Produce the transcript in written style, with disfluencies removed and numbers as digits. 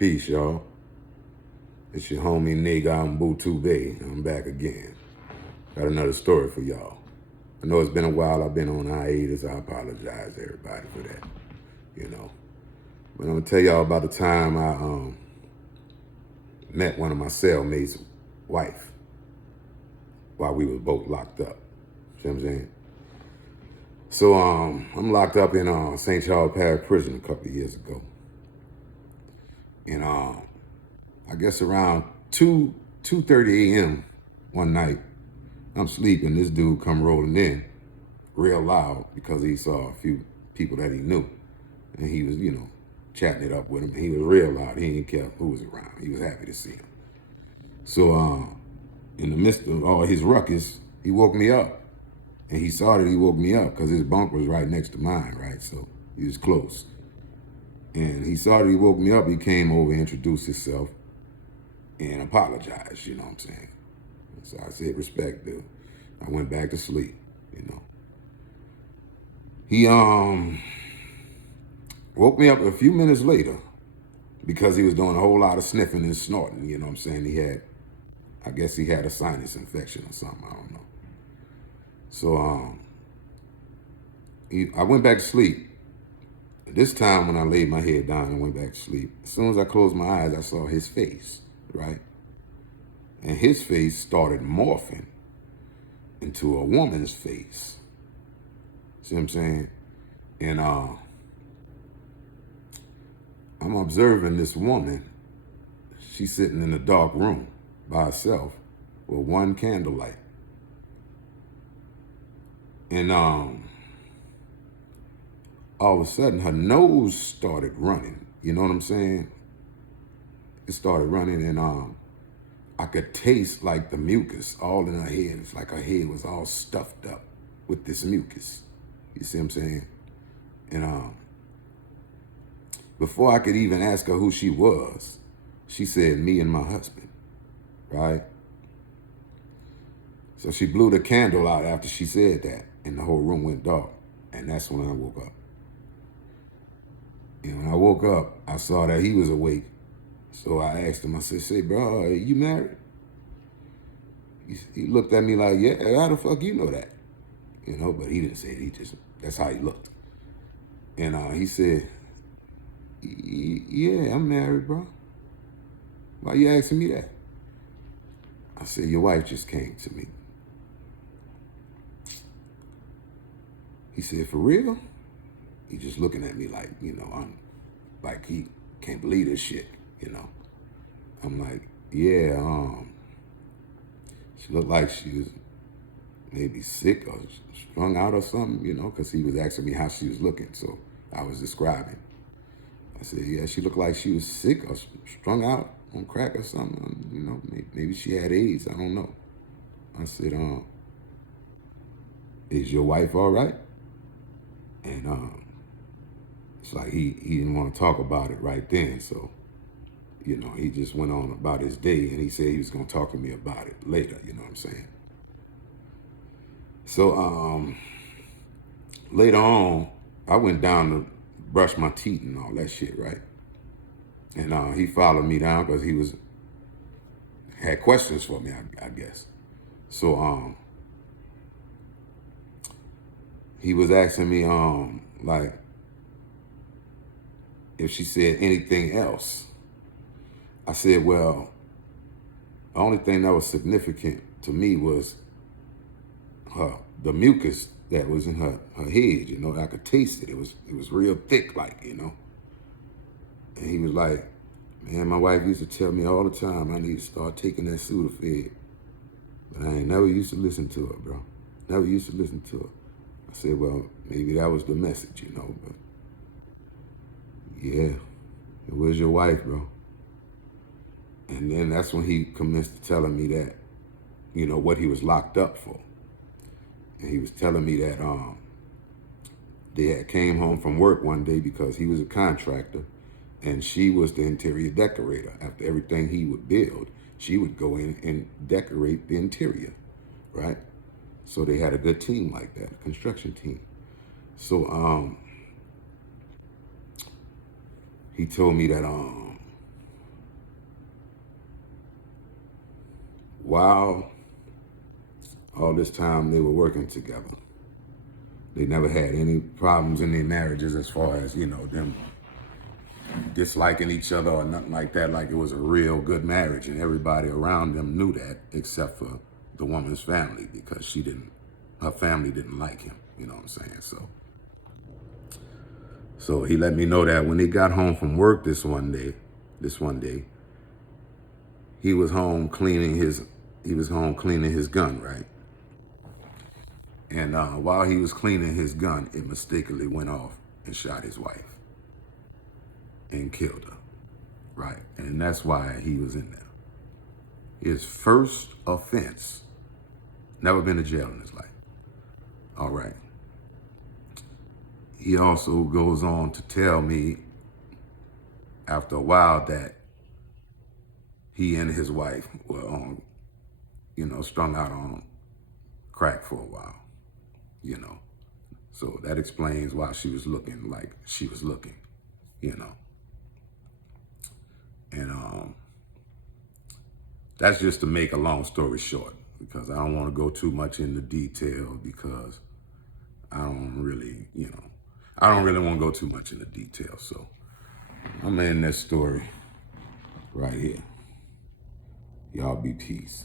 Peace, y'all. It's your homie Nigga Mbutu Bay. I'm back again. Got another story for y'all. I know it's been a while. I've been on hiatus. I apologize to everybody for that. But I'm gonna tell y'all about the time I met one of my cellmates' wife while we was both locked up. See what I'm saying? So I'm locked up in St. Charles Parish Prison a couple of years ago. And I guess around 2:30 a.m. one night, I'm sleeping. This dude come rolling in real loud because he saw a few people that he knew. And he was, chatting it up with him. He was real loud. He didn't care who was around. He was happy to see him. So in the midst of all his ruckus, he woke me up. And he saw that he woke me up because his bunk was right next to mine, right? So he was close. And he saw that he woke me up. He came over, introduced himself, and apologized, you know what I'm saying? So I said, respect, dude. I went back to sleep, He woke me up a few minutes later because he was doing a whole lot of sniffing and snorting, you know what I'm saying? I guess he had a sinus infection or something, I don't know. So I went back to sleep. This time when I laid my head down and went back to sleep, as soon as I closed my eyes, I saw his face, right? And his face started morphing into a woman's face. See what I'm saying? And I'm observing this woman. She's sitting in a dark room by herself with one candlelight. And all of a sudden, her nose started running. You know what I'm saying? It started running, and I could taste like the mucus all in her head. It's like her head was all stuffed up with this mucus. You see what I'm saying? And before I could even ask her who she was, she said, me and my husband, right? So she blew the candle out after she said that, and the whole room went dark. And that's when I woke up. And when I woke up, I saw that he was awake. So I asked him, I said, say, bro, are you married? He looked at me like, yeah, how the fuck you know that? But he didn't say it. That's how he looked. And he said, yeah, I'm married, bro. Why you asking me that? I said, your wife just came to me. He said, for real? He just looking at me like, I'm like, he can't believe this shit, I'm like, yeah, she looked like she was maybe sick or strung out or something, because he was asking me how she was looking. So I was describing. I said, yeah, she looked like she was sick or strung out on crack or something, maybe she had AIDS, I don't know. I said, is your wife all right? And it's like he didn't want to talk about it right then, so he just went on about his day, and he said he was going to talk to me about it later, you know what I'm saying? So later on, I went down to brush my teeth and all that shit, right? And he followed me down because he had questions for me, I guess. So he was asking me like if she said anything else. I said, well, the only thing that was significant to me was the mucus that was in her head, I could taste it. It was real thick, like, And he was like, man, my wife used to tell me all the time I need to start taking that Sudafed. But I ain't never used to listen to her, bro. Never used to listen to her. I said, well, maybe that was the message, but yeah, where's your wife, bro? And then that's when he commenced telling me that, what he was locked up for. And he was telling me that they had came home from work one day because he was a contractor and she was the interior decorator. After everything he would build, she would go in and decorate the interior, right? So they had a good team like that, a construction team. So he told me that while all this time they were working together, they never had any problems in their marriages as far as, them disliking each other or nothing like that. Like, it was a real good marriage, and everybody around them knew that except for the woman's family, because her family didn't like him, you know what I'm saying? So he let me know that when he got home from work this one day, he was home cleaning his gun, right? And while he was cleaning his gun, it mistakenly went off and shot his wife and killed her, right? And that's why he was in there. His first offense, never been to jail in his life. All right. He also goes on to tell me after a while that he and his wife were on, strung out on crack for a while, So that explains why she was looking like she was looking, And that's just to make a long story short, because I don't want to go too much into detail, because I don't really want to go too much into detail. So I'm in this story right here. Y'all be peace.